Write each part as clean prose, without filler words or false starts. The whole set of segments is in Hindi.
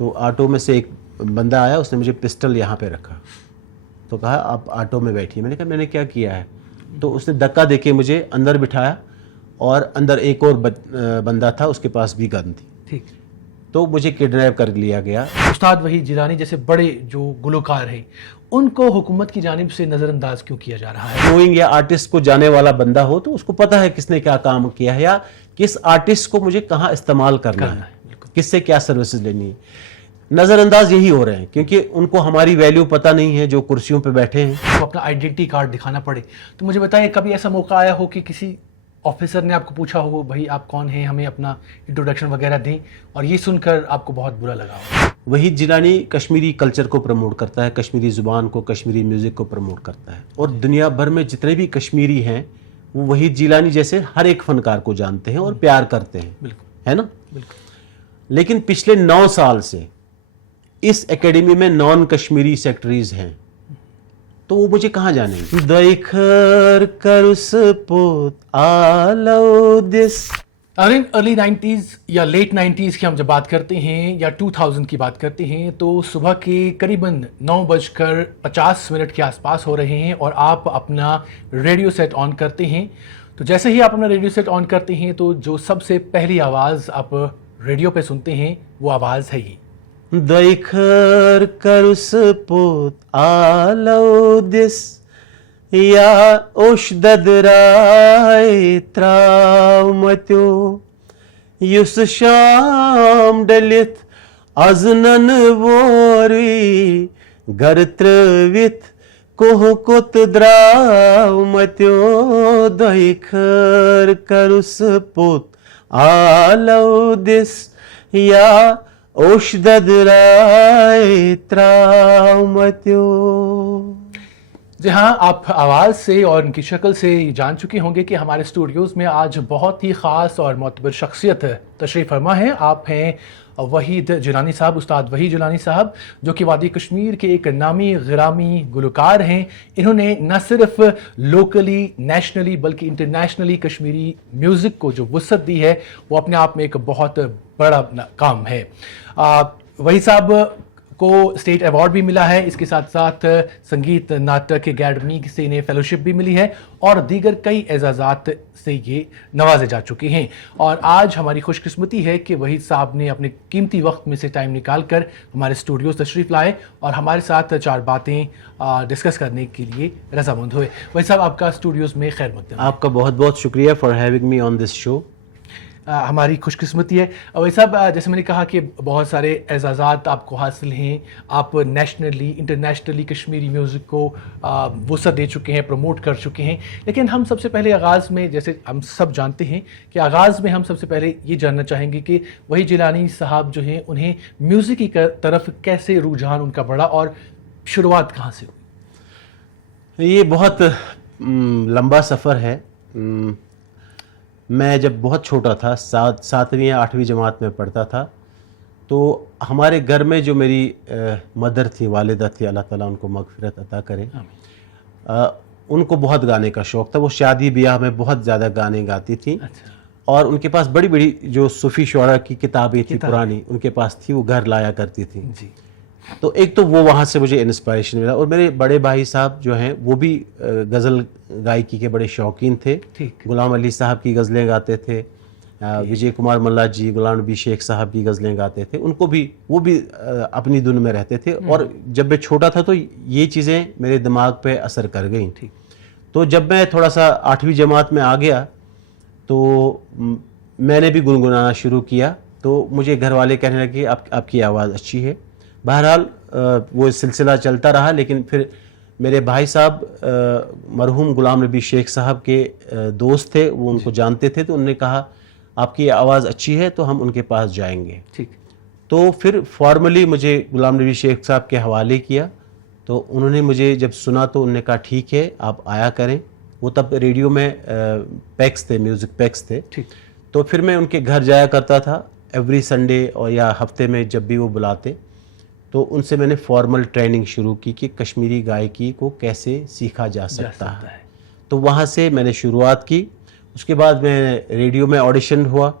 तो ऑटो में से एक बंदा आया, उसने मुझे पिस्टल यहाँ पे रखा, तो कहा आप ऑटो में बैठिए। मैंने कहा मैंने क्या किया है? तो उसने धक्का देके मुझे अंदर बिठाया और अंदर एक और बंदा था, उसके पास भी गन थी। ठीक। तो मुझे किडनैप कर लिया गया। उस्ताद वहीद जिलानी जैसे बड़े जो गुलकार हैं, उनको हुकूमत की जानिब से नज़रअंदाज क्यों किया जा रहा है? नोइंग या आर्टिस्ट को जाने वाला बंदा हो तो उसको पता है किसने क्या काम किया है, या किस आर्टिस्ट को मुझे कहाँ इस्तेमाल करना है, किससे क्या सर्विसेज लेनी है। नज़रअंदाज यही हो रहे हैं क्योंकि उनको हमारी वैल्यू पता नहीं है जो कुर्सियों पे बैठे हैं। तो अपना आइडेंटिटी कार्ड दिखाना पड़े। तो मुझे बताइए, कभी ऐसा मौका आया हो कि किसी ऑफिसर ने आपको पूछा हो भाई आप कौन हैं, हमें अपना इंट्रोडक्शन वगैरह दें, और ये सुनकर आपको बहुत बुरा लगा हो? वहीद जिलानी कश्मीरी कल्चर को प्रमोट करता है, कश्मीरी ज़ुबान को, कश्मीरी म्यूज़िक को प्रमोट करता है, और दुनिया भर में जितने भी कश्मीरी हैं वो वहीद जिलानी जैसे हर एक फनकार को जानते हैं और प्यार करते हैं। बिल्कुल, है ना? बिल्कुल। लेकिन पिछले 9 साल से इस एकेडमी में नॉन कश्मीरी सेक्रेटरीज हैं, तो वो मुझे कहाँ जानेंगे? दैखर कर उस पोत आलो दिस। अगर अर्ली 90s या लेट 90s की हम जब बात करते हैं या 2000 की बात करते हैं, तो सुबह के करीबन 9:50 के आसपास हो रहे हैं और आप अपना रेडियो सेट ऑन करते हैं। तो जैसे ही आप अपना रेडियो सेट ऑन करते हैं तो जो सबसे पहली आवाज़ आप रेडियो पे सुनते हैं वो आवाज़ है ये। दैखर कर उस पोत आलो दिस या ओशदद राय त्रावमत्यो युस शाम डलित अजनन वोरी घर त्रवित कोह कोत द्रावमत्यो दैखर कर उस पोत आलो दिस या ओशदद राय त्रावमत्यो। जी हाँ, आप आवाज़ से और उनकी शक्ल से जान चुके होंगे कि हमारे स्टूडियोज़ में आज बहुत ही ख़ास और मोतबर शख्सियत तशरीफ़ फरमा है। आप हैं वहीद जिलानी साहब, उस्ताद वहीद जिलानी साहब, जो कि वादी कश्मीर के एक नामी गिरामी गुलकार हैं। इन्होंने न सिर्फ लोकली, नेशनली, बल्कि इंटरनेशनली कश्मीरी म्यूज़िक को जो वुसअत दी है वो अपने आप में एक बहुत बड़ा काम है। वहीद साहब को स्टेट अवार्ड भी मिला है, इसके साथ साथ संगीत नाटक अकेडमी से इन्हें फेलोशिप भी मिली है और दीगर कई एजाज़ात से ये नवाजे जा चुके हैं। और आज हमारी खुशकिस्मती है कि वहीद साहब ने अपने कीमती वक्त में से टाइम निकाल कर हमारे स्टूडियोज़ तशरीफ़ लाए और हमारे साथ 4 बातें डिस्कस करने के लिए रजामंद हुए। वहीद साहब, आपका स्टूडियोज़ में खैर मकदम। आपका बहुत बहुत शुक्रिया for having me on this show. हमारी खुशकिस्मती है। वही साहब, जैसे मैंने कहा कि बहुत सारे एजाज़ात आपको हासिल हैं, आप नेशनली, इंटरनेशनली कश्मीरी म्यूज़िक को वुसअत दे चुके हैं, प्रमोट कर चुके हैं। लेकिन हम सबसे पहले आगाज़ में, जैसे हम सब जानते हैं कि आगाज़ में हम सबसे पहले ये जानना चाहेंगे कि वहीद जिलानी साहब जो हैं उन्हें म्यूज़िक की तरफ कैसे रुझान उनका बढ़ा और शुरुआत कहाँ से हुई? ये बहुत लंबा सफ़र है। मैं जब बहुत छोटा था, 7वीं या 8वीं जमात में पढ़ता था, तो हमारे घर में जो मेरी मदर थी, वालिदा थी, अल्लाह ताला उनको मगफिरत अता करे, उनको बहुत गाने का शौक़ था। वो शादी ब्याह में बहुत ज़्यादा गाने गाती थी। अच्छा। और उनके पास बड़ी बड़ी जो सूफ़ी शुरा की किताबें थी पुरानी, उनके पास थी, वो घर लाया करती थी जी। तो एक तो वो वहाँ से मुझे इंस्पायरेशन मिला। और मेरे बड़े भाई साहब जो हैं वो भी गज़ल गायकी के बड़े शौकीन थे। गुलाम अली साहब की गज़लें गाते थे, विजय कुमार मल्ला जी, गुलाम नबी शेख साहब की गज़लें गाते थे। उनको भी, वो भी अपनी धुन में रहते थे। और जब मैं छोटा था तो ये चीज़ें मेरे दिमाग पे असर कर गई। तो जब मैं थोड़ा सा 8वीं जमात में आ गया तो मैंने भी गुनगुनाना शुरू किया। तो मुझे घर वाले कहने लगे आपकी आवाज़ अच्छी है। बहरहाल वो सिलसिला चलता रहा। लेकिन फिर मेरे भाई साहब मरहूम गुलाम नबी शेख साहब के दोस्त थे, वो उनको जानते थे, तो उन्होंने कहा आपकी आवाज़ अच्छी है तो हम उनके पास जाएंगे। ठीक। तो फिर फॉर्मली मुझे गुलाम नबी शेख साहब के हवाले किया। तो उन्होंने मुझे जब सुना तो उन्होंने कहा ठीक है आप आया करें। वो तब रेडियो में पैक्स थे, म्यूज़िक पैक्स थे। ठीक। तो फिर मैं उनके घर जाया करता था एवरी संडे, और या हफ्ते में जब भी वो बुलाते, तो उनसे मैंने फॉर्मल ट्रेनिंग शुरू की कि कश्मीरी गायकी को कैसे सीखा जा सकता है। तो वहाँ से मैंने शुरुआत की। उसके बाद मैं रेडियो में ऑडिशन हुआ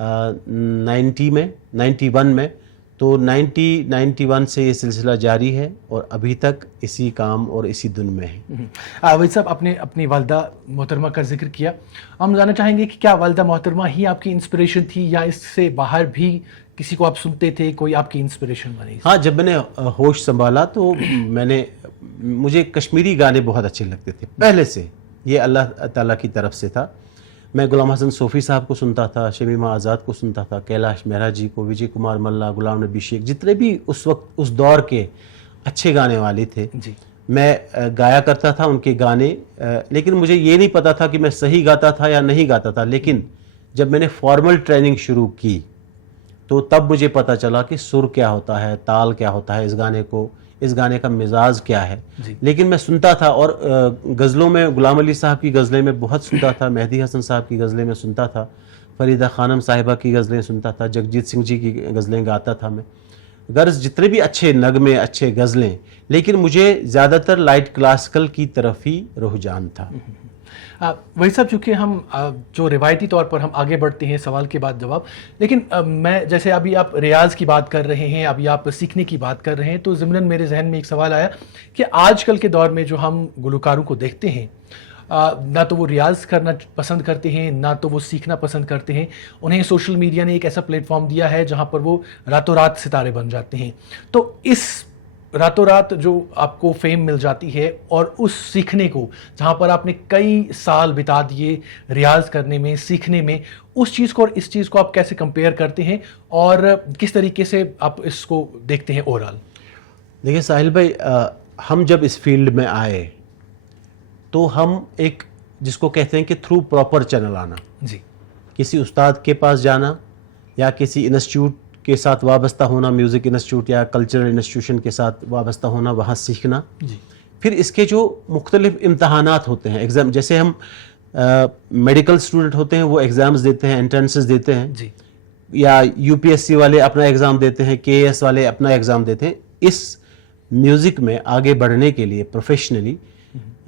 91 में। तो 91 से ये सिलसिला जारी है और अभी तक इसी काम और इसी धुन में है। वही साहब, आपने अपनी वालदा मोहतरमा का जिक्र किया, हम जानना चाहेंगे कि क्या वालदा मोहतरमा ही आपकी इंस्पिरेशन थी या इससे बाहर भी किसी को आप सुनते थे, कोई आपकी इंस्पिरेशन बनी? हाँ, जब मैंने होश संभाला तो मुझे कश्मीरी गाने बहुत अच्छे लगते थे पहले से, ये अल्लाह ताला की तरफ से था। मैं गुलाम हसन सूफ़ी साहब को सुनता था, शमीमा आज़ाद को सुनता था, कैलाश मेहरा जी को, विजय कुमार मल्ला, गुलाम नबी शेख, जितने भी उस वक्त उस दौर के अच्छे गाने वाले थे जी। मैं गाया करता था उनके गाने। लेकिन मुझे ये नहीं पता था कि मैं सही गाता था या नहीं गाता था। लेकिन जब मैंने फॉर्मल ट्रेनिंग शुरू की तो तब मुझे पता चला कि सुर क्या होता है, ताल क्या होता है, इस गाने का मिजाज क्या है। लेकिन मैं सुनता था और गज़लों में गुलाम अली साहब की गज़लें में बहुत सुनता था, मेहदी हसन साहब की गज़लें में सुनता था, फरीदा खानम साहिबा की गज़लें सुनता था, जगजीत सिंह जी की गज़लें गाता था मैं। गर्ज जितने भी अच्छे नगमे, अच्छे गज़लें, लेकिन मुझे ज़्यादातर लाइट क्लासिकल की तरफ ही रुझान था। वही सब, चूँकि हम जो रिवायती तौर पर हम आगे बढ़ते हैं सवाल के बाद जवाब, लेकिन मैं जैसे अभी आप रियाज़ की बात कर रहे हैं, अभी आप सीखने की बात कर रहे हैं, तो ज़िमरन मेरे जहन में एक सवाल आया कि आजकल के दौर में जो हम गुलकारों को देखते हैं, ना तो वो रियाज़ करना पसंद करते हैं, ना तो वो सीखना पसंद करते हैं। उन्हें सोशल मीडिया ने एक ऐसा प्लेटफॉर्म दिया है जहाँ पर वो रातों रात सितारे बन जाते हैं। तो इस रातों रात जो आपको फेम मिल जाती है और उस सीखने को जहाँ पर आपने कई साल बिता दिए रियाज करने में, सीखने में, उस चीज़ को और इस चीज़ को आप कैसे कंपेयर करते हैं और किस तरीके से आप इसको देखते हैं ओवरऑल? देखिए साहिल भाई, हम जब इस फील्ड में आए तो हम एक जिसको कहते हैं कि थ्रू प्रॉपर चैनल आना जी, किसी उस्ताद के पास जाना या किसी इंस्टीट्यूट के साथ वाबस्ता होना, म्यूज़िक इंस्टीट्यूट या कल्चरल इंस्टीट्यूशन के साथ वाबस्ता होना, वहाँ सीखना जी। फिर इसके जो मुख्तलिफ इम्तहानात होते हैं, एग्ज़ाम, जैसे हम मेडिकल स्टूडेंट होते हैं वो एग्ज़ाम्स देते हैं, एंट्रेंसेस देते हैं जी, या यूपीएससी वाले अपना एग्ज़ाम देते हैं, केएएस वाले अपना एग्ज़ाम देते हैं। इस म्यूज़िक में आगे बढ़ने के लिए प्रोफेशनली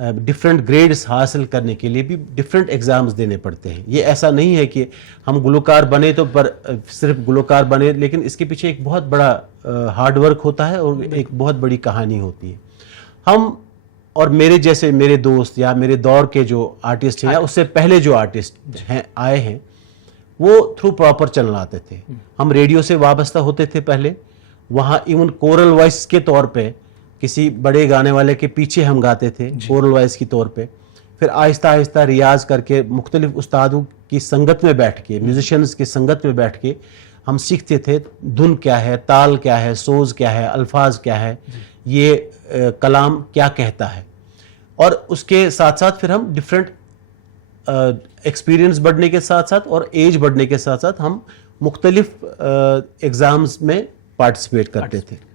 डिफरेंट ग्रेड्स हासिल करने के लिए भी डिफरेंट एग्ज़ाम्स देने पड़ते हैं। ये ऐसा नहीं है कि हम गुलकार बने तो पर सिर्फ गुलकार बने, लेकिन इसके पीछे एक बहुत बड़ा हार्ड वर्क होता है और एक बहुत बड़ी कहानी होती है। हम और मेरे जैसे मेरे दोस्त या मेरे दौर के जो आर्टिस्ट हैं या उससे पहले जो आर्टिस्ट हैं आए हैं, वो थ्रू प्रॉपर चैनल आते थे। हम रेडियो से वाबस्ता होते थे पहले, वहाँ इवन कोरल वॉइस के तौर पे किसी बड़े गाने वाले के पीछे हम गाते थे कोरल वॉइस की तौर पे। फिर आहिस्ता आहिस्ता रियाज करके मुख्तलिफ उस्तादों की संगत में बैठ के, म्यूजिशियंस की संगत में बैठ के हम सीखते थे धुन क्या है, ताल क्या है, सोज क्या है, अल्फाज क्या है, ये कलाम क्या कहता है। और उसके साथ साथ फिर हम डिफरेंट एक्सपीरियंस बढ़ने के साथ साथ और एज बढ़ने के साथ साथ हम मुख्तलिफ एग्ज़ाम्स में पार्टिसिपेट करते थे।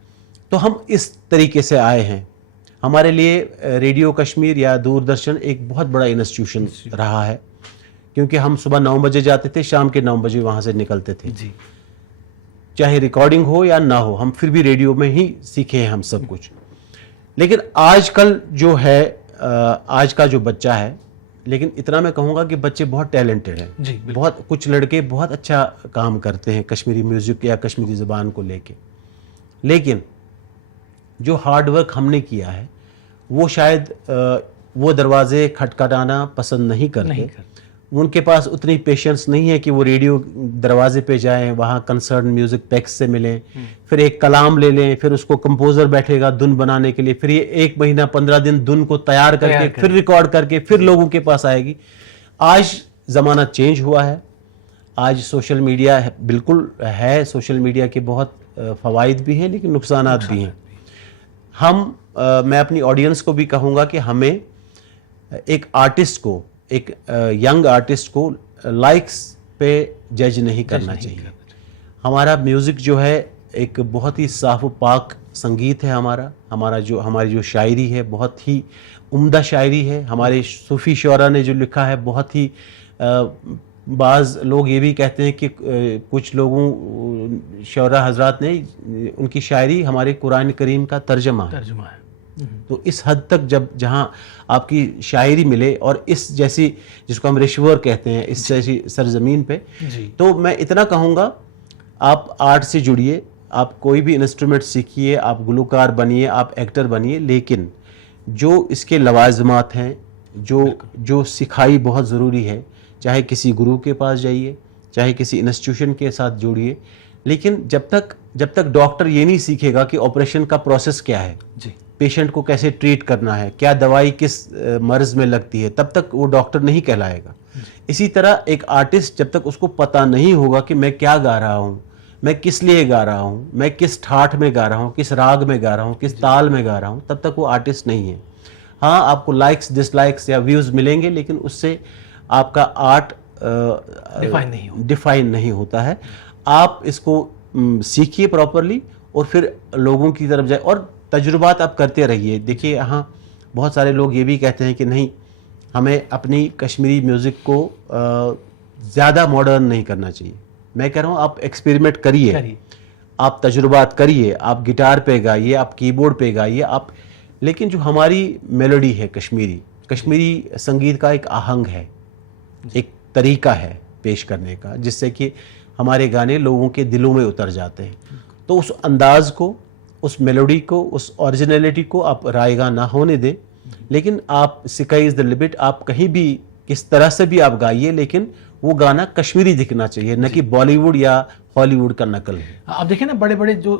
तो हम इस तरीके से आए हैं। हमारे लिए रेडियो कश्मीर या दूरदर्शन एक बहुत बड़ा इंस्टीट्यूशन रहा है, क्योंकि हम सुबह 9 बजे जाते थे, शाम के 9 बजे वहाँ से निकलते थे जी। चाहे रिकॉर्डिंग हो या ना हो, हम फिर भी रेडियो में ही सीखे हैं हम सब कुछ। लेकिन आजकल जो है, आज का जो बच्चा है, लेकिन इतना मैं कहूँगा कि बच्चे बहुत टैलेंटेड हैं जी, बहुत कुछ लड़के बहुत अच्छा काम करते हैं कश्मीरी म्यूज़िक या कश्मीरी ज़बान को लेके। लेकिन जो हार्ड वर्क हमने किया है वो शायद वो दरवाजे खटखटाना पसंद नहीं करते। उनके पास उतनी पेशेंस नहीं है कि वो रेडियो दरवाजे पे जाएं, वहाँ कंसर्न म्यूज़िक पैक्स से मिलें, फिर एक कलाम ले लें, फिर उसको कंपोज़र बैठेगा धुन बनाने के लिए, फिर ये 1 महीना 15 दिन धुन को तैयार करके फिर रिकॉर्ड करके फिर लोगों के पास आएगी। आज ज़माना चेंज हुआ है, आज सोशल मीडिया बिल्कुल है, सोशल मीडिया के बहुत फ़वाइद भी हैं लेकिन नुकसानात भी हैं। मैं अपनी ऑडियंस को भी कहूँगा कि हमें एक आर्टिस्ट को, एक यंग आर्टिस्ट को लाइक्स पे जज नहीं करना चाहिए। हमारा म्यूज़िक जो है एक बहुत ही साफ पाक संगीत है। हमारी जो शायरी है बहुत ही उम्दा शायरी है। हमारे सूफ़ी शोरा ने जो लिखा है बहुत ही बाज़ लोग ये भी कहते हैं कि कुछ लोगों शोरा हजरात ने उनकी शायरी हमारे कुरान करीम का तर्जमा है। तो इस हद तक जहाँ आपकी शायरी मिले और इस जैसी, जिसको हम रिश्वर कहते हैं, इस जैसी सरजमीन पे, तो मैं इतना कहूँगा आप आर्ट से जुड़िए, आप कोई भी इंस्ट्रूमेंट सीखिए, आप गुलकार बनिए, आप एक्टर बनिए, लेकिन जो इसके लवाजमात हैं, जो सिखाई बहुत ज़रूरी है, चाहे किसी गुरु के पास जाइए, चाहे किसी इंस्टीट्यूशन के साथ जुड़िए, लेकिन जब तक डॉक्टर ये नहीं सीखेगा कि ऑपरेशन का प्रोसेस क्या है जी, पेशेंट को कैसे ट्रीट करना है, क्या दवाई किस मर्ज में लगती है, तब तक वो डॉक्टर नहीं कहलाएगा। इसी तरह एक आर्टिस्ट जब तक उसको पता नहीं होगा कि मैं क्या गा रहा हूँ, मैं किस लिए गा रहा हूँ, मैं किस ठाठ में गा रहा हूँ, किस राग में गा रहा हूँ, किस ताल में गा रहा हूँ, तब तक वो आर्टिस्ट नहीं है। हाँ, आपको लाइक्स डिसलाइक्स या व्यूज़ मिलेंगे, लेकिन उससे आपका आर्ट डिफाइन नहीं होता है। आप इसको सीखिए प्रॉपरली और फिर लोगों की तरफ जाए और तजुर्बात आप करते रहिए। देखिए, यहाँ बहुत सारे लोग ये भी कहते हैं कि नहीं, हमें अपनी कश्मीरी म्यूज़िक को ज़्यादा मॉडर्न नहीं करना चाहिए। मैं कह रहा हूँ आप एक्सपेरिमेंट करिए, आप तजुर्बात करिए, आप गिटार पे गाइए, आप कीबोर्ड पे गाइए, आप, लेकिन जो हमारी मेलोडी है कश्मीरी संगीत का एक आहंग है, एक तरीका है पेश करने का, जिससे कि हमारे गाने लोगों के दिलों में उतर जाते हैं। तो उस अंदाज को, उस मेलोडी को, उस ओरिजिनलिटी को आप रायगा ना होने दें, लेकिन आप स्काई इज़ द लिमिट, आप कहीं भी किस तरह से भी आप गाइए, लेकिन वो गाना कश्मीरी दिखना चाहिए, न कि बॉलीवुड या हॉलीवुड का नकल है। आप देखें ना, बड़े बड़े जो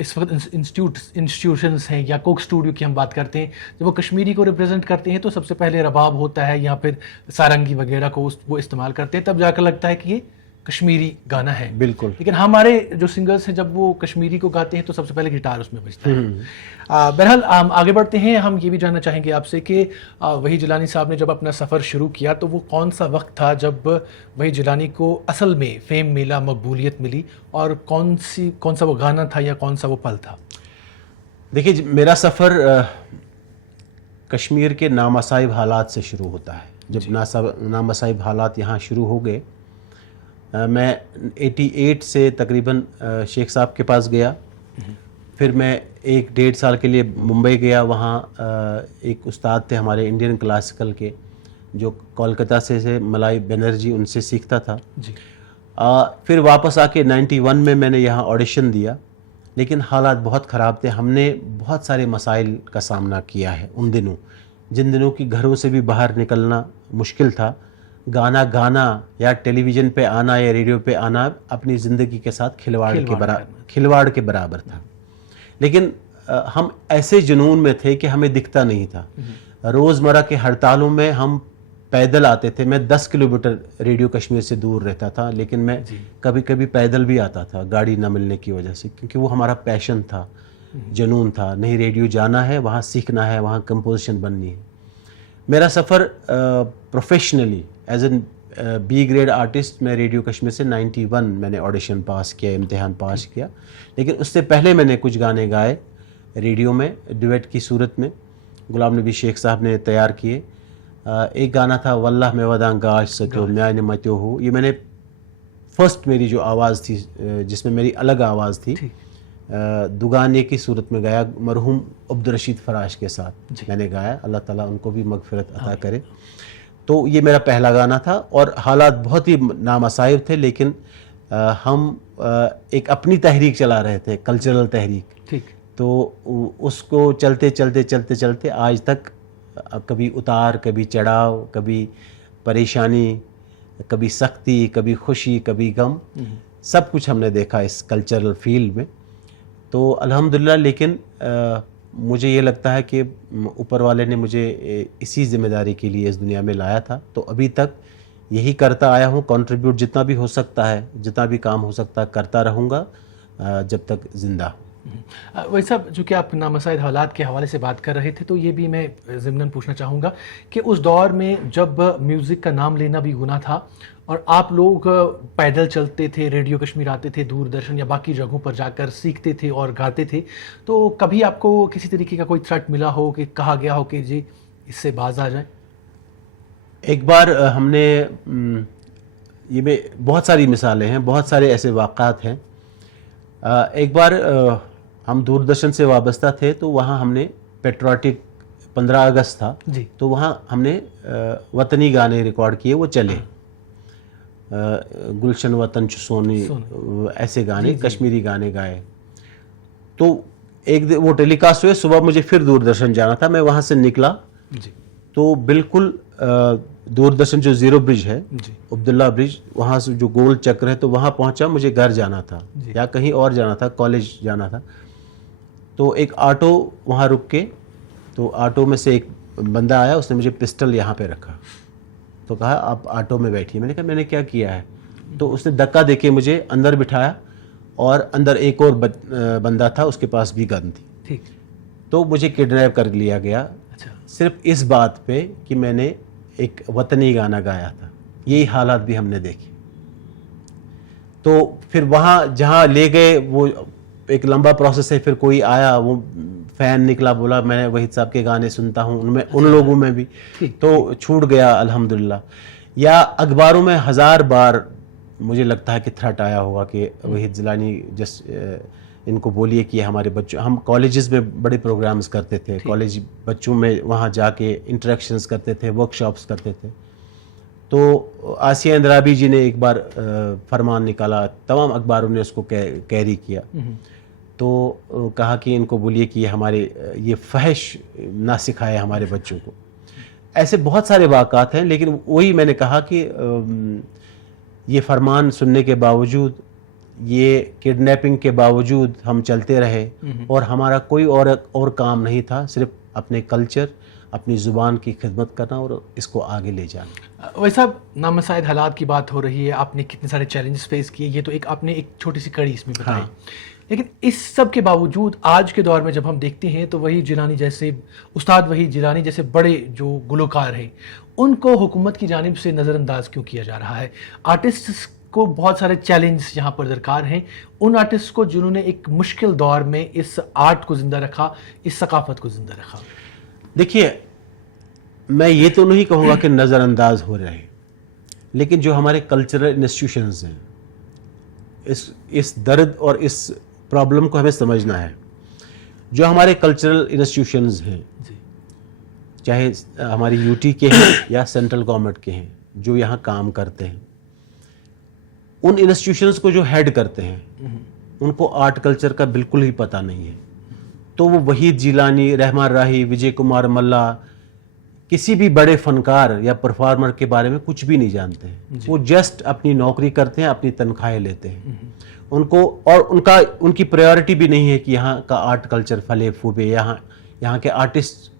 इस वक्त इंस्टीट्यूशंस हैं या कोक स्टूडियो की हम बात करते हैं, जब वो कश्मीरी को रिप्रेजेंट करते हैं तो सबसे पहले रबाब होता है या फिर सारंगी वगैरह को वो इस्तेमाल करते हैं, तब जाकर लगता है कि ये कश्मीरी गाना है। बिल्कुल। लेकिन हमारे जो सिंगर्स हैं, जब वो कश्मीरी को गाते हैं तो सबसे पहले गिटार उसमें बजता है। बहरहाल हम आगे बढ़ते हैं। हम ये भी जानना चाहेंगे आपसे कि वही जिलानी साहब ने जब अपना सफ़र शुरू किया तो वो कौन सा वक्त था जब वही जिलानी को असल में फेम मिला, मकबूलियत मिली, और कौन सा वो गाना था या कौन सा वो पल था? देखिए, मेरा सफ़र कश्मीर के नामसाइब हालात से शुरू होता है। जब नामसाइब हालात यहाँ शुरू हो गए, मैं 88 से तकरीबन शेख साहब के पास गया, फिर मैं 1-1.5 साल के लिए मुंबई गया। वहाँ एक उस्ताद थे हमारे इंडियन क्लासिकल के, जो कोलकाता से मलाई बनर्जी, उनसे सीखता था जी। फिर वापस आके 91 में मैंने यहाँ ऑडिशन दिया, लेकिन हालात बहुत ख़राब थे। हमने बहुत सारे मसाइल का सामना किया है उन दिनों, जिन दिनों की घरों से भी बाहर निकलना मुश्किल था। गाना या टेलीविज़न पे आना या रेडियो पे आना अपनी ज़िंदगी के साथ खिलवाड़ के बराबर था। लेकिन हम ऐसे जुनून में थे कि हमें दिखता नहीं था। रोज़मर्रा के हड़तालों में हम पैदल आते थे। मैं 10 किलोमीटर रेडियो कश्मीर से दूर रहता था, लेकिन मैं कभी कभी पैदल भी आता था, गाड़ी ना मिलने की वजह से, क्योंकि वो हमारा पैशन था, जुनून था। नहीं, रेडियो जाना है, वहाँ सीखना है, वहाँ कंपोजिशन बननी है। मेरा सफ़र professionally as an B grade artist, मैं रेडियो कश्मीर से 91 मैंने ऑडिशन पास किया, इम्तिहान पास किया। लेकिन उससे पहले मैंने कुछ गाने गाए रेडियो में, डुएट की सूरत में, गुलाम नबी शेख साहब ने तैयार किए। एक गाना था वल्लाह में वदां गाश सतो म्यान मत्यो हो। ये मैंने फर्स्ट, मेरी जो आवाज़ थी, जिसमें मेरी अलग आवाज़ थी, दुगाने की सूरत में गाया, मरहूम अब्दुल रशीद फराश के साथ मैंने गाया। अल्लाह ताला उनको भी मगफिरत अता करे। तो ये मेरा पहला गाना था और हालात बहुत ही नामसाइब थे, लेकिन हम एक अपनी तहरीक चला रहे थे, कल्चरल तहरीक। ठीक। तो उसको चलते आज तक कभी उतार, कभी चढ़ाव, कभी परेशानी, कभी सख्ती, कभी खुशी, कभी गम, सब कुछ हमने देखा इस कल्चरल फील्ड में। तो अल्हम्दुलिल्लाह, लेकिन मुझे ये लगता है कि ऊपर वाले ने मुझे इसी ज़िम्मेदारी के लिए इस दुनिया में लाया था, तो अभी तक यही करता आया हूँ। कंट्रीब्यूट जितना भी हो सकता है, जितना भी काम हो सकता है, करता रहूँगा जब तक ज़िंदा हूँ। वैसा, जो कि आप नामसाइद हालात के हवाले से बात कर रहे थे, तो ये भी मैं ज़िम्नन पूछना चाहूँगा कि उस दौर में जब म्यूज़िक का नाम लेना भी गुनाह था और आप लोग पैदल चलते थे, रेडियो कश्मीर आते थे, दूरदर्शन या बाकी जगहों पर जाकर सीखते थे और गाते थे, तो कभी आपको किसी तरीके का कोई थ्रेट मिला हो कि कहा गया हो कि जी इससे बाज आ जाए? एक बार हमने, ये में बहुत सारी मिसालें हैं, बहुत सारे ऐसे वाक़ात हैं। एक बार हम दूरदर्शन से वाबस्ता थे, तो वहाँ हमने पेट्रियाटिक 15 अगस्त था जी, तो वहाँ हमने वतनी गाने रिकॉर्ड किए, वो चले। गुलशन वतन सोनी, ऐसे गाने, कश्मीरी गाने गाए। तो एक दिन वो टेलीकास्ट हुए, सुबह मुझे फिर दूरदर्शन जाना था, मैं वहाँ से निकला जी तो बिल्कुल दूरदर्शन जो जीरो ब्रिज है, जी अब्दुल्ला ब्रिज, वहाँ से जो गोल चक्र है, तो वहाँ पहुँचा, मुझे घर जाना था या कहीं और जाना था, कॉलेज जाना था। तो एक ऑटो वहाँ रुक के, तो ऑटो में से एक बंदा आया, उसने मुझे पिस्टल यहाँ पे रखा, तो कहा आप ऑटो में बैठिए। मैंने कहा मैंने क्या किया है? तो उसने धक्का देके मुझे अंदर बिठाया और अंदर एक और बंदा था, उसके पास भी गन थी। ठीक। तो मुझे किडनैप कर लिया गया, अच्छा। सिर्फ इस बात पे कि मैंने एक वतनी गाना गाया था। यही हालात भी हमने देखे। तो फिर वहाँ जहाँ ले गए, वो एक लंबा प्रोसेस है, फिर कोई आया, वो फैन निकला, बोला मैं वहीद साहब के गाने सुनता हूँ, उनमें उन लोगों में भी तो छूट गया अल्हम्दुलिल्लाह। या अखबारों में 1000 बार मुझे लगता है कि थ्रेट आया होगा कि वहीद जिलानी इनको बोलिए कि हमारे बच्चों, हम कॉलेजेस में बड़े प्रोग्राम्स करते थे, कॉलेज बच्चों में वहाँ जाके इंटरेक्शंस करते थे, वर्कशॉप्स करते थे। तो आसिया इंद्राबी जी ने एक बार फरमान निकाला, तमाम अखबारों ने उसको कैरी किया। तो कहा कि इनको बोलिए कि हमारे ये फहश ना सिखाए हमारे बच्चों को। ऐसे बहुत सारे वाक़ात हैं, लेकिन वही मैंने कहा कि ये फरमान सुनने के बावजूद, ये किडनैपिंग के बावजूद हम चलते रहे और हमारा कोई और काम नहीं था, सिर्फ अपने कल्चर, अपनी ज़ुबान की खिदमत करना और इसको आगे ले जाना। वैसा नामसाइद हालात की बात हो रही है, आपने कितने सारे चैलेंजेस फेस किए, ये तो एक आपने एक छोटी सी कड़ी इसमें बताई। हाँ। लेकिन इस सब के बावजूद आज के दौर में जब हम देखते हैं तो वही जिलानी जैसे उस्ताद वही जिलानी जैसे बड़े जो गुलकार हैं, उनको हुकूमत की जानिब से नज़रअंदाज क्यों किया जा रहा है? आर्टिस्ट को बहुत सारे चैलेंज यहाँ पर दरकार हैं, उन आर्टिस्ट को जिन्होंने एक मुश्किल दौर में इस आर्ट को ज़िंदा रखा, इस सकाफत को ज़िंदा रखा। देखिए, मैं ये तो नहीं कहूँगा कि नज़रअंदाज हो रहे हैं, लेकिन जो हमारे कल्चरल इंस्टीट्यूशंस हैं, इस दर्द और इस प्रॉब्लम को हमें समझना है। जो हमारे कल्चरल इंस्टीट्यूशंस हैं, चाहे हमारी यूटी के हैं या सेंट्रल गवर्नमेंट के हैं, जो यहाँ काम करते हैं, उन इंस्टीट्यूशंस को जो हेड करते हैं, उनको आर्ट कल्चर का बिल्कुल ही पता नहीं है। तो वो वहीद जिलानी, रहमान राही, विजय कुमार मल्ला, किसी भी बड़े फनकार या परफॉर्मर के बारे में कुछ भी नहीं जानते हैं। वो जस्ट अपनी नौकरी करते हैं, अपनी तनख्वाहें लेते हैं। उनको और उनकी प्रायोरिटी भी नहीं है कि यहाँ का आर्ट कल्चर फले फूबे, यहाँ के आर्टिस्ट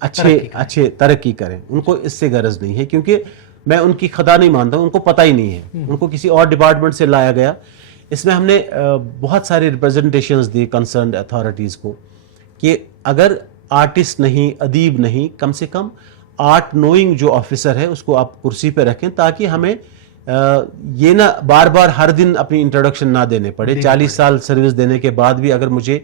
अच्छे तरक्की करें। उनको इससे गरज नहीं है, क्योंकि मैं उनकी खता नहीं मानता हूँ, उनको पता ही नहीं है। उनको किसी और डिपार्टमेंट से लाया गया। इसमें हमने बहुत सारे रिप्रेजेंटेशंस दी कंसर्न्ड अथॉरिटीज़ को कि अगर आर्टिस्ट नहीं, अदीब नहीं, कम से कम आर्ट नोइंग जो ऑफिसर है उसको आप कुर्सी पे रखें, ताकि हमें ये ना बार बार हर दिन अपनी इंट्रोडक्शन ना देने पड़े। 40 साल सर्विस देने के बाद भी अगर मुझे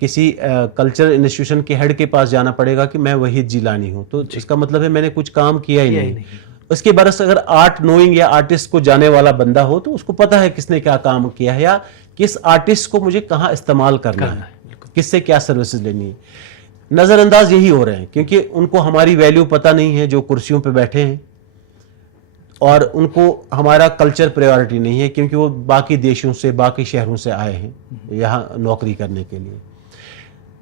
किसी कल्चरल इंस्टीट्यूशन के हेड के पास जाना पड़ेगा कि मैं वहीद जिलानी हूँ, तो इसका मतलब है मैंने कुछ काम किया ही नहीं। उसके बरस अगर आर्ट नोइंग या आर्टिस्ट को जाने वाला बंदा हो, तो उसको पता है किसने क्या काम किया है या किस आर्टिस्ट को मुझे कहाँ इस्तेमाल करना है, किससे क्या सर्विसेज लेनी है। नज़रअंदाज यही हो रहे हैं, क्योंकि उनको हमारी वैल्यू पता नहीं है जो कुर्सियों पे बैठे हैं, और उनको हमारा कल्चर प्रायोरिटी नहीं है, क्योंकि वो बाकी देशों से, बाकी शहरों से आए हैं यहाँ नौकरी करने के लिए।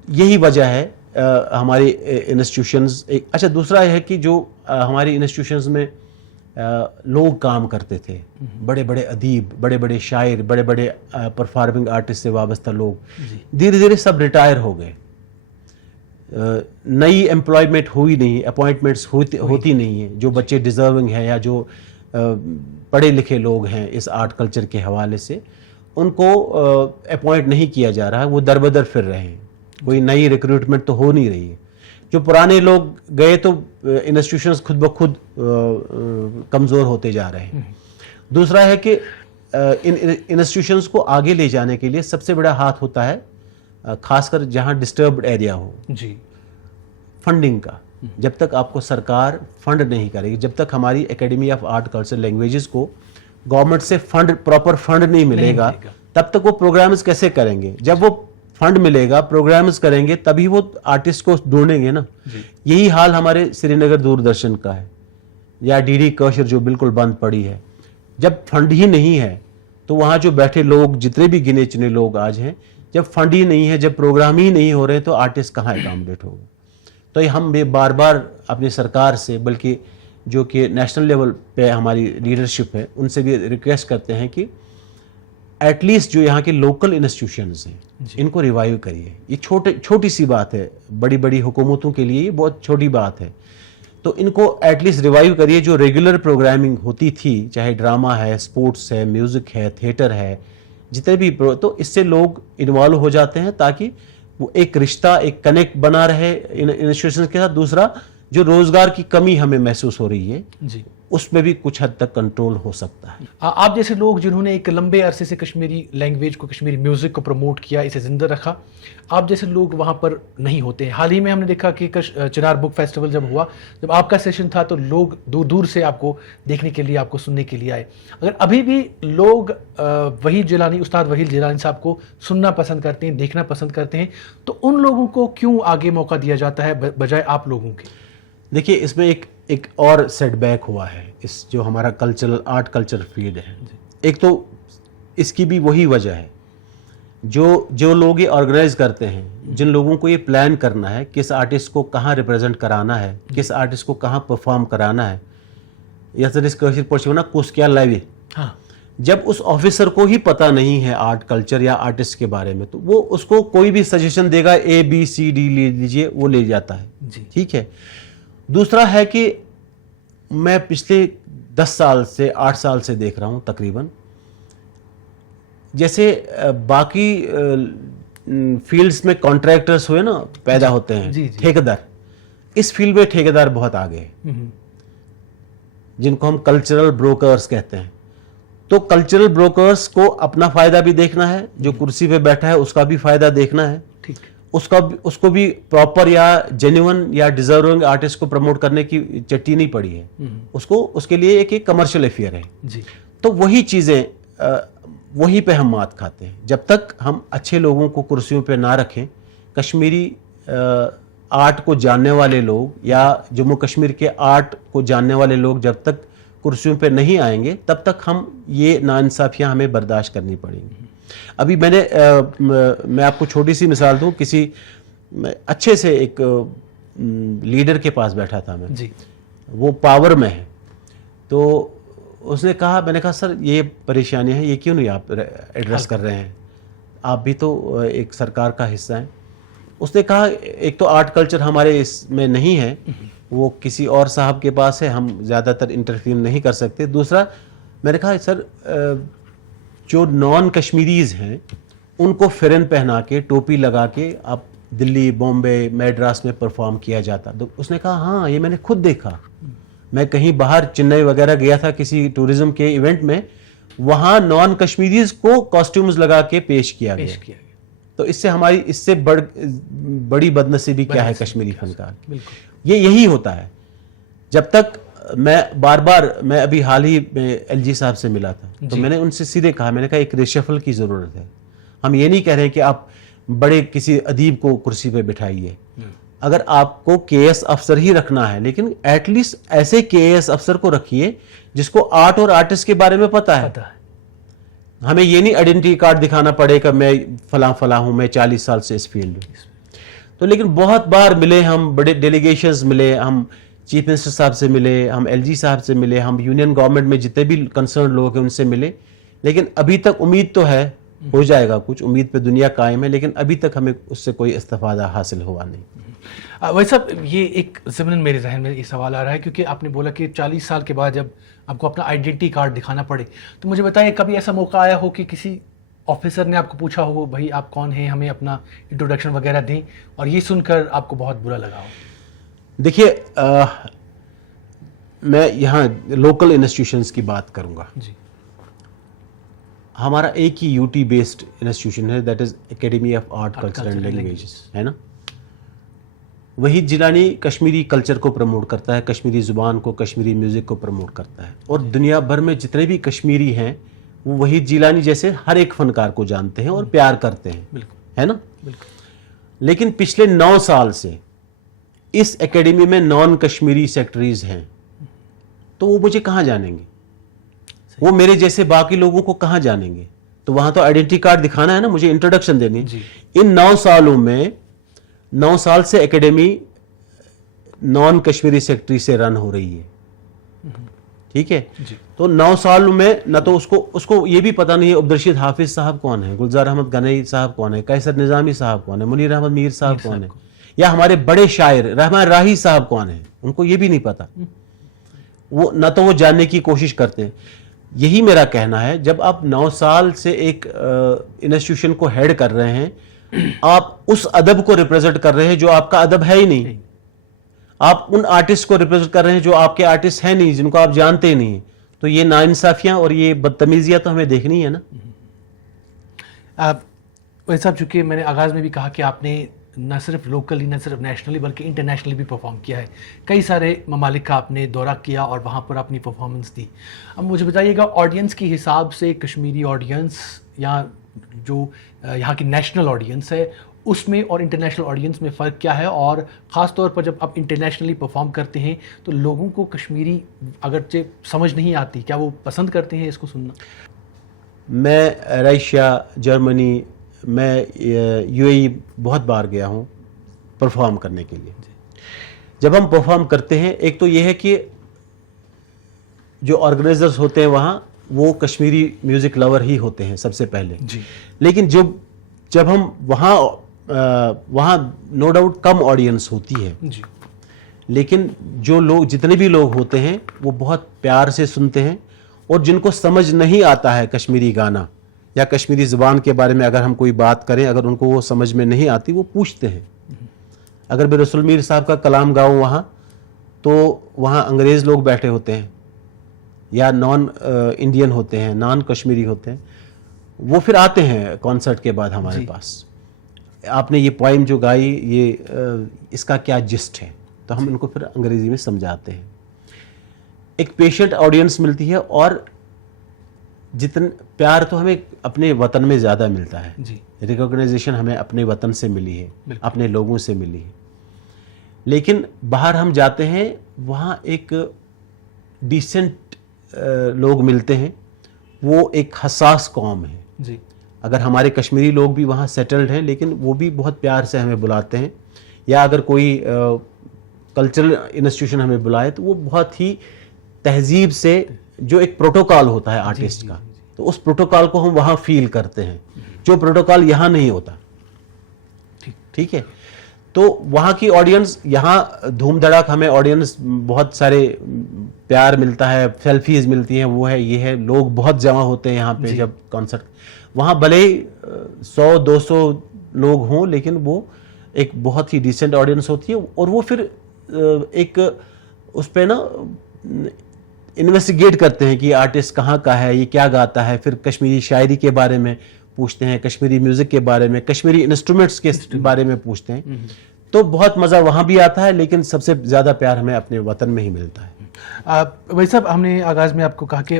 यही वजह है हमारी इंस्टीट्यूशंस। अच्छा, दूसरा है कि जो हमारी इंस्टीट्यूशंस में लोग काम करते थे, बड़े बड़े अदीब, बड़े बड़े शायर, बड़े बड़े परफॉर्मिंग आर्टिस्ट से वाबस्ता लोग, धीरे धीरे सब रिटायर हो गए। नई एम्प्लॉयमेंट हुई नहीं, अपॉइंटमेंट्स होती नहीं है। जो बच्चे डिजर्विंग हैं या जो पढ़े लिखे लोग हैं इस आर्ट कल्चर के हवाले से, उनको अपॉइंट नहीं किया जा रहा है, वो दरबदर फिर रहे हैं। कोई नई रिक्रूटमेंट तो हो नहीं रही है। जो पुराने लोग गए तो इंस्टीट्यूशंस खुद ब खुद कमज़ोर होते जा रहे हैं। दूसरा है कि इन इंस्टीट्यूशंस को आगे ले जाने के लिए सबसे बड़ा हाथ होता है, खासकर जहां डिस्टर्ब्ड एरिया हो जी, फंडिंग का। जब तक आपको सरकार फंड नहीं करेगी, जब तक हमारी academy of art culture languages को गवर्नमेंट से प्रॉपर फंड नहीं मिलेगा, तब तक वो प्रोग्राम्स कैसे करेंगे? जब वो फंड मिलेगा, प्रोग्राम्स करेंगे, तभी वो आर्टिस्ट को ढूंढेंगे ना। यही हाल हमारे श्रीनगर दूरदर्शन का है, या डीडी कौशर जो बिल्कुल बंद पड़ी है। जब फंड ही नहीं है, तो वहाँ जो बैठे लोग, जितने भी गिने चुने लोग आज हैं, जब फंड ही नहीं है, जब प्रोग्राम ही नहीं हो रहे तो आर्टिस्ट कहाँ एकोमोडेट होगा। तो ये हम बार बार अपनी सरकार से, बल्कि जो कि नेशनल लेवल पे हमारी लीडरशिप है, उनसे भी रिक्वेस्ट करते हैं कि एटलीस्ट जो यहाँ के लोकल इंस्टीट्यूशंस हैं इनको रिवाइव करिए। ये छोटी सी बात है, बड़ी बड़ी हुकूमतों के लिए ये बहुत छोटी बात है। तो इनको एटलीस्ट रिवाइव करिए। जो रेगुलर प्रोग्रामिंग होती थी, चाहे ड्रामा है, स्पोर्ट्स है, म्यूज़िक है, थिएटर है, जितने भी तो इससे लोग इन्वॉल्व हो जाते हैं, ताकि वो एक रिश्ता, एक कनेक्ट बना रहे इंस्टीट्यूशन के साथ। दूसरा, जो रोजगार की कमी हमें महसूस हो रही है जी, उसमें भी कुछ हद तक कंट्रोल हो सकता है। आप जैसे लोग जिन्होंने एक लंबे अरसे से कश्मीरी लैंग्वेज को, कश्मीरी म्यूज़िक को प्रमोट किया, इसे जिंदा रखा, आप जैसे लोग वहाँ पर नहीं होते हैं। हाल ही में हमने देखा कि चिनार बुक फेस्टिवल जब हुआ, जब आपका सेशन था, तो लोग दूर दूर से आपको देखने के लिए, आपको सुनने के लिए आए। अगर अभी भी लोग वहीद जिलानी, उस्ताद वहीद जिलानी साहब को सुनना पसंद करते हैं, देखना पसंद करते हैं, तो उन लोगों को क्यों आगे मौका दिया जाता है बजाय आप लोगों के? देखिए, इसमें एक और सेटबैक हुआ है इस जो हमारा कल्चरल आर्ट कल्चर फील्ड है। एक तो इसकी भी वही वजह है, जो लोग ये ऑर्गेनाइज करते हैं, जिन लोगों को ये प्लान करना है किस आर्टिस्ट को कहाँ रिप्रेजेंट कराना है, किस आर्टिस्ट को कहाँ परफॉर्म कराना है, या फिर कुछ क्या लाइव। हाँ, जब उस ऑफिसर को ही पता नहीं है आर्ट कल्चर या आर्टिस्ट के बारे में, तो वो उसको कोई भी सजेशन देगा, ABCD ले लीजिए, वो ले जाता है जी, ठीक है। दूसरा है कि मैं पिछले 10 साल से 8 साल से देख रहा हूं तकरीबन, जैसे बाकी फील्ड्स में कॉन्ट्रैक्टर्स हुए ना, पैदा होते हैं, जी, जी। ठेकेदार। इस फील्ड में ठेकेदार बहुत आगे हैं, जिनको हम कल्चरल ब्रोकर्स कहते हैं। तो कल्चरल ब्रोकर्स को अपना फायदा भी देखना है, जो कुर्सी पे बैठा है उसका भी फायदा देखना है, ठीक, उसको भी प्रॉपर या जेन्युइन या डिजर्विंग आर्टिस्ट को प्रमोट करने की चट्टी नहीं पड़ी है। उसको उसके लिए एक कमर्शियल अफेयर है जी। तो वही चीज़ें, वहीं पे हम मात खाते हैं। जब तक हम अच्छे लोगों को कुर्सियों पे ना रखें, कश्मीरी आर्ट को जानने वाले लोग या जम्मू कश्मीर के आर्ट को जानने वाले लोग जब तक कुर्सियों पे नहीं आएंगे, तब तक हम ये नाइंसाफियां हमें बर्दाश्त करनी पड़ेंगी। अभी मैं आपको छोटी सी मिसाल दूं, किसी अच्छे से एक लीडर के पास बैठा था मैं जी, वो पावर में है। तो उसने कहा, मैंने कहा सर ये परेशानी है, ये क्यों नहीं आप एड्रेस कर रहे हैं, आप भी तो एक सरकार का हिस्सा हैं। उसने कहा एक तो आर्ट कल्चर हमारे इसमें नहीं है, वो किसी और साहब के पास है, हम ज़्यादातर इंटरफीयर नहीं कर सकते। दूसरा, मैंने कहा सर जो नॉन कश्मीरीज़ हैं उनको फ़िरन पहना के, टोपी लगा के आप दिल्ली, बॉम्बे, मैड्रास में परफॉर्म किया जाता। तो उसने कहा हाँ, ये मैंने खुद देखा। मैं कहीं बाहर चेन्नई वगैरह गया था किसी टूरिज्म के इवेंट में, वहाँ नॉन कश्मीरीज को कॉस्ट्यूम्स लगा के पेश किया गया। तो इससे बड़ी बदनसीबी क्या है कश्मीरी फनकार। ये यही होता है। जब तक मैं अभी हाल ही में LG साहब से मिला था, तो मैंने उनसे सीधे कहा, मैंने कहा एक रिशफल की ज़रूरत है। हम ये नहीं कह रहे कि आप बड़े किसी अदीब को कुर्सी पे बिठाइए, अगर आपको KS अफसर ही रखना है, लेकिन एटलीस्ट ऐसे KS अफसर को रखिए जिसको आर्ट और आर्टिस्ट के बारे में पता है। हमें ये नहीं आइडेंटिटी कार्ड दिखाना पड़ेगा मैं फला हूं, मैं 40 साल से इस फील्ड में। तो लेकिन बहुत बार मिले हम, बड़े डेलीगेशंस मिले, हम चीफ मिनिस्टर साहब से मिले, हम LG साहब से मिले, हम यूनियन गवर्नमेंट में जितने भी कंसर्न लोग हैं उनसे मिले, लेकिन अभी तक उम्मीद तो है हो जाएगा कुछ, उम्मीद पे दुनिया कायम है, लेकिन अभी तक हमें उससे कोई इस्तिफादा हासिल हुआ नहीं। वही साहब, ये एक ज़मीन मेरे जहन में ये सवाल आ रहा है, क्योंकि आपने बोला कि 40 साल के बाद जब आपको अपना आइडेंटिटी कार्ड दिखाना पड़े, तो मुझे बताइए कभी ऐसा मौका आया हो कि किसी ऑफिसर ने आपको पूछा हो, भाई आप कौन हैं, हमें अपना इंट्रोडक्शन वगैरह दें, और ये सुनकर आपको बहुत बुरा लगा हो? देखिए, मैं यहाँ लोकल इंस्टीट्यूशंस की बात करूँगा जी। हमारा एक ही UT बेस्ड इंस्टीट्यूशन है, that is academy of art culture and languages, है ना। वहीद जिलानी कश्मीरी कल्चर को प्रमोट करता है, कश्मीरी ज़ुबान को, कश्मीरी म्यूज़िक को प्रमोट करता है, और दुनिया भर में जितने भी कश्मीरी हैं वो वहीद जिलानी जैसे हर एक फनकार को जानते हैं और प्यार करते हैं, बिल्कुल, है ना। बिल्कुल। लेकिन पिछले 9 साल से इस एकेडमी में नॉन कश्मीरी सेक्रेटरीज हैं, तो वो मुझे कहाँ जानेंगे, वो मेरे जैसे बाकी लोगों को कहाँ जानेंगे। तो वहां तो आइडेंटिटी कार्ड दिखाना है ना, मुझे इंट्रोडक्शन देनी है। इन 9 सालों में 9 साल से एकेडमी नॉन कश्मीरी सेक्रेटरी से रन हो रही है, ठीक है। तो 9 साल में न तो उसको ये भी पता नहीं है अब्दुलरशीद हाफिज साहब कौन है, गुलजार अहमद गनई साहब कौन है, कैसर निजामी साहब कौन है, मुनीर अहमद मीर साहब कौन है, या हमारे बड़े शायर रहमान राही साहब कौन है, उनको ये भी नहीं पता। वो न तो वो जानने की कोशिश करते हैं। यही मेरा कहना है, जब आप 9 साल से एक इंस्टीट्यूशन को हेड कर रहे हैं, आप उस अदब को रिप्रेजेंट कर रहे हैं जो आपका अदब है ही नहीं। आप उन आर्टिस्ट को रिप्रेजेंट कर रहे हैं जो आपके आर्टिस्ट हैं नहीं, जिनको आप जानते ही नहीं। तो ये नाइंसाफियां और ये बदतमीजियां तो हमें देखनी है ना। वैसे साहब, चूंकि मैंने आगाज़ में भी कहा कि आपने न सिर्फ लोकली न सिर्फ नेशनली बल्कि इंटरनेशनली भी परफॉर्म किया है, कई सारे ममालिक का आपने दौरा किया और वहाँ पर अपनी परफॉर्मेंस दी। अब मुझे बताइएगा, ऑडियंस के हिसाब से कश्मीरी ऑडियंस या जो यहाँ की नेशनल ऑडियंस है उसमें और इंटरनेशनल ऑडियंस में फ़र्क क्या है, और ख़ास तौर पर जब आप इंटरनेशनली परफॉर्म करते हैं तो लोगों को कश्मीरी अगरचे समझ नहीं आती, क्या वो पसंद करते हैं इसको सुनना? मैं रशिया, जर्मनी, मैं यूएई बहुत बार गया हूँ परफॉर्म करने के लिए। जब हम परफॉर्म करते हैं, एक तो ये है कि जो ऑर्गेनाइजर्स होते हैं वहाँ वो कश्मीरी म्यूज़िक लवर ही होते हैं सबसे पहले जी। लेकिन जब हम वहाँ नो डाउट कम ऑडियंस होती है जी। लेकिन जो लोग, जितने भी लोग होते हैं वो बहुत प्यार से सुनते हैं, और जिनको समझ नहीं आता है कश्मीरी गाना या कश्मीरी ज़ुबान के बारे में अगर हम कोई बात करें, अगर उनको वो समझ में नहीं आती, वो पूछते हैं। अगर मैं रसूल मीर साहब का कलाम गाऊँ वहाँ, तो वहाँ अंग्रेज़ लोग बैठे होते हैं या नॉन इंडियन होते हैं, नॉन कश्मीरी होते हैं, वो फिर आते हैं कॉन्सर्ट के बाद हमारे पास। आपने ये पोइम जो गाई, ये इसका क्या जिस्ट है, तो हम इनको फिर अंग्रेज़ी में समझाते हैं। एक पेशेंट ऑडियंस मिलती है, और जितन प्यार तो हमें अपने वतन में ज़्यादा मिलता है जी। रिकॉग्नाइजेशन हमें अपने वतन से मिली है, अपने लोगों से मिली है। लेकिन बाहर हम जाते हैं, वहाँ एक डिसेंट लोग मिलते हैं, वो एक हसास कौम है जी। अगर हमारे कश्मीरी लोग भी वहाँ सेटल्ड हैं, लेकिन वो भी बहुत प्यार से हमें बुलाते हैं, या अगर कोई कल्चरल इंस्टीट्यूशन हमें बुलाए तो वो बहुत ही तहजीब से, जो एक प्रोटोकॉल होता है आर्टिस्ट का, तो उस प्रोटोकॉल को हम वहाँ फील करते हैं, जो प्रोटोकॉल यहाँ नहीं होता। ठीक है। तो वहाँ की ऑडियंस, यहाँ धूम धड़ाक हमें ऑडियंस बहुत सारे प्यार मिलता है, सेल्फीज मिलती हैं, वो है ये है, लोग बहुत जमा होते हैं यहाँ पे जब कॉन्सर्ट। वहाँ भले ही 100-200 लोग हों, लेकिन वो एक बहुत ही डिसेंट ऑडियंस होती है, और वो फिर एक उस पर ना इन्वेस्टिगेट करते हैं कि आर्टिस्ट कहाँ का है, ये क्या गाता है, फिर कश्मीरी शायरी के बारे में पूछते हैं, कश्मीरी म्यूज़िक के बारे में, कश्मीरी इंस्ट्रूमेंट्स के बारे में पूछते हैं। तो बहुत मज़ा वहाँ भी आता है, लेकिन सबसे ज़्यादा प्यार हमें अपने वतन में ही मिलता है। वैसे साहब, हमने आगाज़ में आपको कहा कि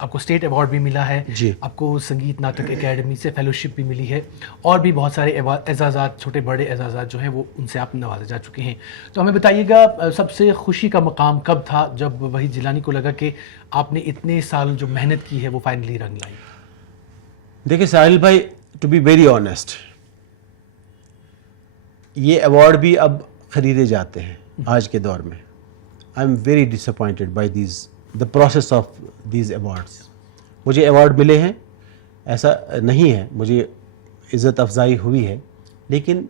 आपको स्टेट अवार्ड भी मिला है जी। आपको संगीत नाटक एकेडमी से फेलोशिप भी मिली है, और भी बहुत सारे एजाज़ात, छोटे बड़े एजाज़ात जो हैं वो उनसे आप नवाजे जा चुके हैं। तो हमें बताइएगा, सबसे खुशी का मकाम कब था जब वहीद जिलानी को लगा कि आपने इतने साल जो मेहनत की है वो फाइनली रंग लाई? देखिए साहिल भाई, टू बी वेरी ऑनेस्ट, ये अवार्ड भी अब खरीदे जाते हैं आज के दौर में। I am very disappointed by the process of these awards. मुझे अवार्ड मिले हैं, ऐसा नहीं है, मुझे इज़्ज़त अफजाई हुई है, लेकिन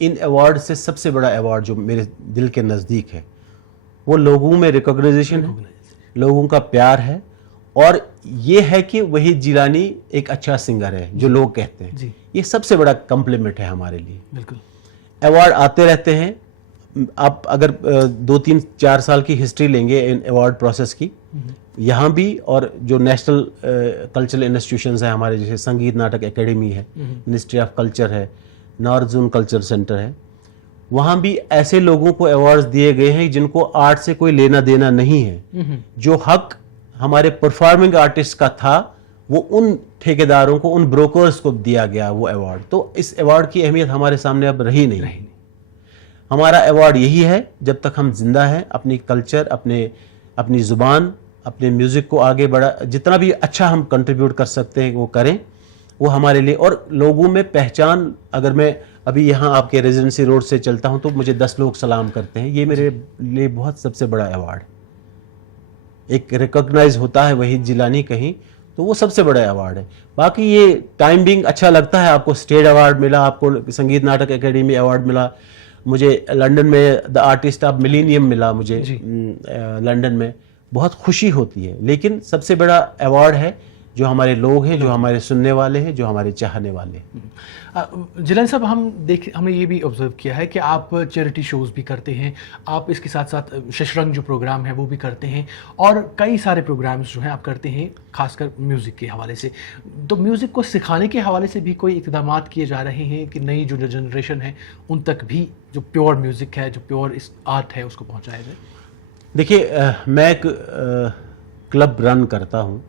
इन अवार्ड से सबसे बड़ा अवार्ड जो मेरे दिल के नज़दीक है, वो लोगों में रिकॉग्नाइजेशन है, लोगों का प्यार है, और ये है कि वहीद जिलानी एक अच्छा सिंगर है जो लोग कहते हैं। ये सबसे बड़ा कम्प्लीमेंट है हमारे लिए। बिल्कुल। अवार्ड आते रहते हैं। आप अगर 2-3-4 साल की हिस्ट्री लेंगे इन अवार्ड प्रोसेस की, यहाँ भी और जो नेशनल कल्चरल इंस्टीट्यूशंस हैं हमारे, जैसे संगीत नाटक एकेडमी है, मिनिस्ट्री ऑफ कल्चर है, नॉर्थ जोन कल्चर सेंटर है, वहाँ भी ऐसे लोगों को अवार्ड्स दिए गए हैं जिनको आर्ट से कोई लेना देना नहीं है। जो हक हमारे परफॉर्मिंग आर्टिस्ट का था, वो उन ठेकेदारों को, उन ब्रोकर्स को दिया गया वो अवार्ड। तो इस अवार्ड की अहमियत हमारे सामने अब रही नहीं। हमारा अवार्ड यही है, जब तक हम जिंदा हैं, अपनी कल्चर, अपनी ज़ुबान, अपने म्यूज़िक को आगे बढ़ा, जितना भी अच्छा हम कंट्रीब्यूट कर सकते हैं वो करें, वो हमारे लिए। और लोगों में पहचान, अगर मैं अभी यहाँ आपके रेजिडेंसी रोड से चलता हूँ तो मुझे 10 लोग सलाम करते हैं, ये मेरे लिए बहुत सबसे बड़ा अवार्ड, एक रिकॉग्नाइज होता है वही जिलानी कहीं, तो वो सबसे बड़ा अवार्ड है। बाकी ये टाइम बिंग अच्छा लगता है, आपको स्टेट अवार्ड मिला, आपको संगीत नाटक एकेडमी अवार्ड मिला, मुझे लंदन में द आर्टिस्ट ऑफ मिलीनियम मिला मुझे लंदन में, बहुत खुशी होती है। लेकिन सबसे बड़ा अवार्ड है जो हमारे लोग हैं, जो हमारे सुनने वाले हैं, जो हमारे चाहने वाले हैं। जिलानी साहब, हमने ये भी ऑब्जर्व किया है कि आप चैरिटी शोज़ भी करते हैं, आप इसके साथ साथ शशरंग जो प्रोग्राम है वो भी करते हैं, और कई सारे प्रोग्राम्स जो हैं आप करते हैं खासकर म्यूज़िक के हवाले से। तो म्यूज़िक को सिखाने के हवाले से भी कोई इक़दाम किए जा रहे हैं कि नई जो जनरेशन है उन तक भी जो प्योर म्यूज़िक है, जो प्योर इस आर्ट है, उसको पहुँचाया जाए? देखिए, मैं एक क्लब रन करता हूँ,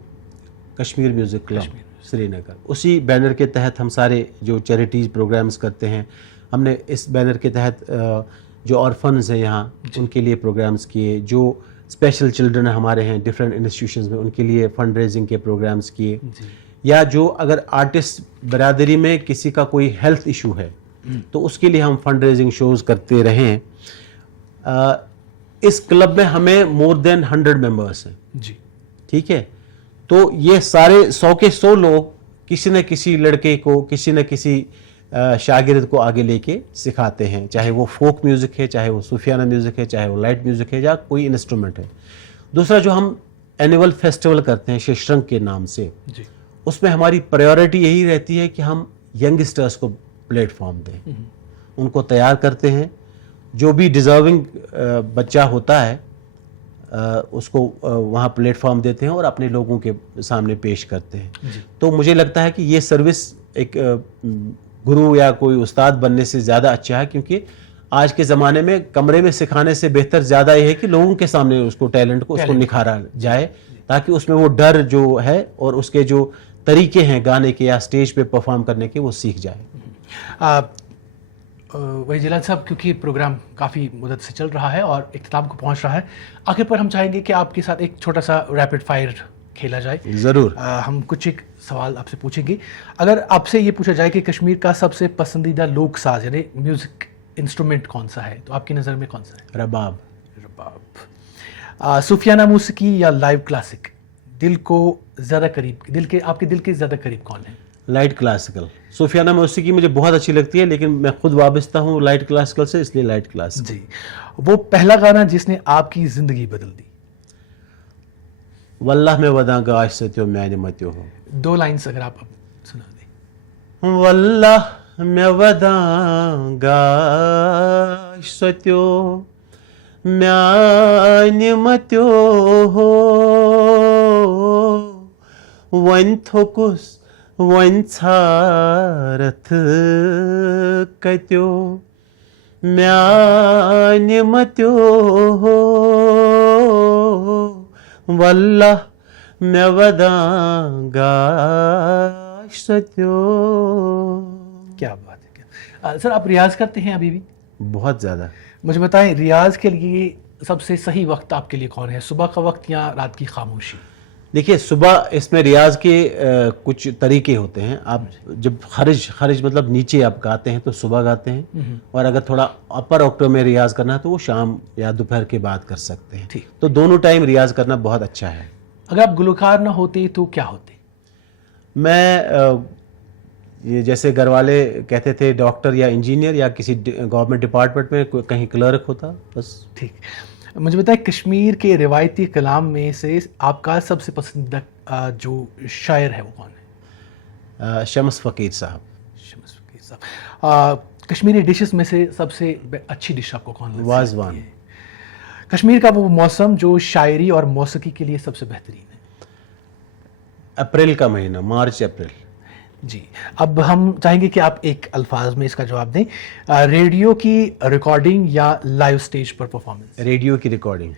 कश्मीर म्यूज़िक क्लब श्रीनगर, उसी बैनर के तहत हम सारे जो चैरिटीज़ प्रोग्राम्स करते हैं। हमने इस बैनर के तहत जो ऑर्फन्स हैं यहाँ उनके लिए प्रोग्राम्स किए, जो स्पेशल चिल्ड्रन हमारे हैं डिफरेंट इंस्टीट्यूशंस में उनके लिए फंड रेजिंग के प्रोग्राम्स किए, या जो अगर आर्टिस्ट बरादरी में किसी का कोई हेल्थ इशू है तो उसके लिए हम फंड रेजिंग शोज़ करते रहे हैं। इस क्लब में हमें मोर देन 100 मेंबर्स हैं जी, ठीक है। तो ये सारे 100 के 100 लोग किसी न किसी लड़के को, किसी न किसी शागिर्द को आगे लेके सिखाते हैं, चाहे वो फोक म्यूज़िक है, चाहे वो सूफियाना म्यूज़िक है, चाहे वो लाइट म्यूज़िक है, या कोई इंस्ट्रूमेंट है। दूसरा, जो हम एनुअल फेस्टिवल करते हैं शशरंग के नाम से जी, उसमें हमारी प्रायोरिटी यही रहती है कि हम यंगस्टर्स को प्लेटफॉर्म दें, उनको तैयार करते हैं। जो भी डिज़र्विंग बच्चा होता है उसको वहाँ प्लेटफॉर्म देते हैं और अपने लोगों के सामने पेश करते हैं। तो मुझे लगता है कि ये सर्विस एक गुरु या कोई उस्ताद बनने से ज़्यादा अच्छा है, क्योंकि आज के ज़माने में कमरे में सिखाने से बेहतर ज़्यादा ये है कि लोगों के सामने उसको टैलेंट को उसको निखारा जाए, ताकि उसमें वो डर जो है और उसके जो तरीके हैं गाने के या स्टेज पे परफॉर्म करने के वो सीख जाए। वही जिलानी साहब, क्योंकि प्रोग्राम काफ़ी मुद्दत से चल रहा है और इख्तिताम को पहुंच रहा है, आखिर पर हम चाहेंगे कि आपके साथ एक छोटा सा रैपिड फायर खेला जाए। ज़रूर। हम कुछ एक सवाल आपसे पूछेंगे। अगर आपसे ये पूछा जाए कि कश्मीर का सबसे पसंदीदा लोक साज यानी म्यूज़िक इंस्ट्रूमेंट कौन सा है, तो आपकी नज़र में कौन सा है? रबाब। रबाब। सूफियाना मौसीकी या लाइव क्लासिक, दिल को ज़्यादा करीब, आपके दिल के ज़्यादा करीब कौन है? Light classical. सूफियाना मौसीकी मुझे बहुत अच्छी लगती है, लेकिन मैं खुद वाबस्ता हूँ लाइट क्लासिकल से, इसलिए लाइट क्लासिकल। जी। वो पहला गाना जिसने आपकी ज़िंदगी बदल दी? वल्लाह में वदा गाश सत्यो मैंने मत्यो हो। 2 लाइन्स अगर आप सुना दें। वल्लाह में वदा गाश सत्यो मैंने मत्यो हो, वन थोकुस वन छारथ कत्यो म्यान्य मत्यो हो, वल्लाह मैं वदांगा सत्यो। क्या बात है, क्या सर, आप रियाज करते हैं अभी भी? बहुत ज़्यादा। मुझे बताएं, रियाज के लिए सबसे सही वक्त आपके लिए कौन है, सुबह का वक्त या रात की खामोशी? देखिए, सुबह इसमें रियाज के कुछ तरीके होते हैं। आप जब खरिज मतलब नीचे आप गाते हैं तो सुबह गाते हैं, और अगर थोड़ा अपर ऑक्टेव में रियाज करना है तो वो शाम या दोपहर के बाद कर सकते हैं। ठीक। तो दोनों टाइम रियाज करना बहुत अच्छा है। अगर आप गुलकार ना होते तो क्या होते? मैं ये जैसे घर वाले कहते थे डॉक्टर या इंजीनियर या किसी गवर्नमेंट डिपार्टमेंट में कहीं क्लर्क होता, बस। ठीक। मुझे बताएं, कश्मीर के रिवायती कलाम में से आपका सबसे पसंदीदा जो शायर है वो कौन है? शम्स फ़कीर साहब। शम्स फ़कीर साहब। कश्मीरी डिशेस में से सबसे अच्छी डिश आपको कौन लगती है? वाजवान। कश्मीर का वो मौसम जो शायरी और मौसीकी के लिए सबसे बेहतरीन है? अप्रैल का महीना, मार्च अप्रैल। जी। अब हम चाहेंगे कि आप एक अल्फाज में इसका जवाब दें। रेडियो की रिकॉर्डिंग या लाइव स्टेज पर परफॉर्मेंस? रेडियो की रिकॉर्डिंग।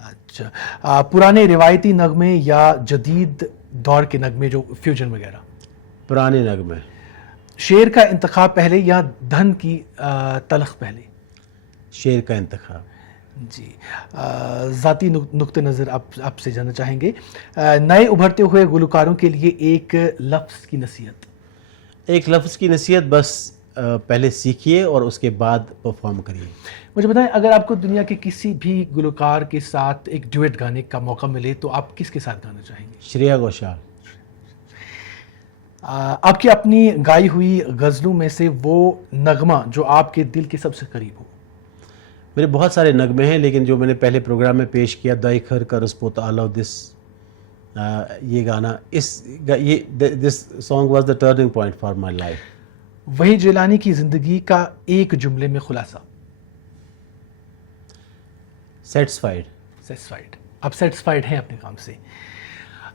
अच्छा। पुराने रिवायती नगमे या जदीद दौर के नगमे जो फ्यूजन वगैरह? पुराने नगमे। शेर का इंतखाब पहले या धन की तलख पहले? शेर का इंतखाब। जी, ज़ाती नुक्ते नज़र आपसे जानना चाहेंगे, नए उभरते हुए गुलकारों के लिए एक लफ्ज़ की नसीहत। एक लफ्ज़ की नसीहत, बस पहले सीखिए और उसके बाद परफॉर्म करिए। मुझे बताएं, अगर आपको दुनिया के किसी भी गुलकार के साथ एक डुएट गाने का मौका मिले तो आप किसके साथ गाना चाहेंगे? श्रेया घोषाल। आपकी अपनी गाई हुई गज़लों में से वो नगमा जो आपके दिल के सबसे करीब हो। मेरे बहुत सारे नगमे हैं, लेकिन जो मैंने पहले प्रोग्राम में पेश किया, दाई खर का रसपोत आलव दिस, ये गाना, this song was the turning point for my life. वही जिलानी की ज़िंदगी का एक जुमले में खुलासा। सेटिस्फाइड। सेटिस्फाइड। आप सेटिस्फाइड हैं अपने काम से।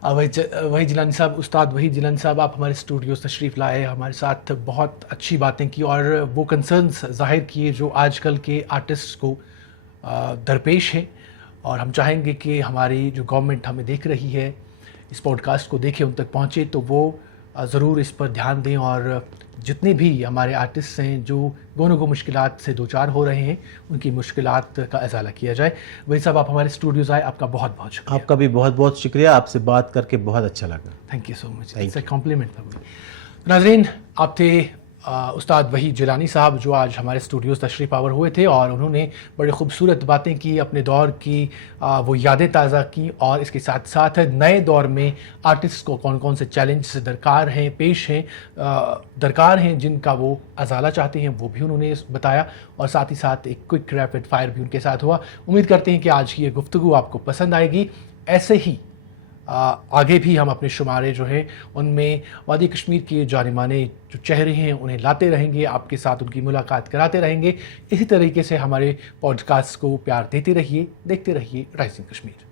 वही जिलानी साहब, उस्ताद वही जिलानी साहब, आप हमारे स्टूडियो तशरीफ़ लाए, हमारे साथ बहुत अच्छी बातें की और वो कंसर्न्स ज़ाहिर किए जो आजकल के आर्टिस्ट को दरपेश है। और हम चाहेंगे कि हमारी जो गवर्नमेंट हमें देख रही है, इस पॉडकास्ट को देखे, उन तक पहुँचे, तो वो ज़रूर इस पर ध्यान दें और जितने भी हमारे आर्टिस्ट हैं जो गोनो मुश्किलात से दो चार हो रहे हैं, उनकी मुश्किलात का इजाला किया जाए। वही साहब, आप हमारे स्टूडियोज़ आए, आपका बहुत बहुत शुक्रिया। आपका भी बहुत बहुत शुक्रिया, आपसे बात करके बहुत अच्छा लगा। Thank you so much, it's a compliment for me. नाज़रीन, आप थे उस्ताद वही जिलानी साहब जो आज हमारे स्टूडियोज़ तशरीफ़ आवर हुए थे और उन्होंने बड़ी खूबसूरत बातें की, अपने दौर की वो यादें ताज़ा की और इसके साथ साथ नए दौर में आर्टिस्ट को कौन कौन से चैलेंज दरकार हैं, पेश हैं, दरकार हैं, जिनका वो अजाला चाहते हैं, वो भी उन्होंने बताया और साथ ही साथ एक क्विक रैपिड फायर भी उनके साथ हुआ। उम्मीद करते हैं कि आज की ये गुफ्तगू आपको पसंद आएगी। ऐसे ही आगे भी हम अपने शुमारे जो हैं उनमें वादी कश्मीर के जानिमाने जो चेहरे हैं उन्हें लाते रहेंगे, आपके साथ उनकी मुलाकात कराते रहेंगे। इसी तरीके से हमारे पॉडकास्ट को प्यार देते रहिए, देखते रहिए राइजिंग कश्मीर।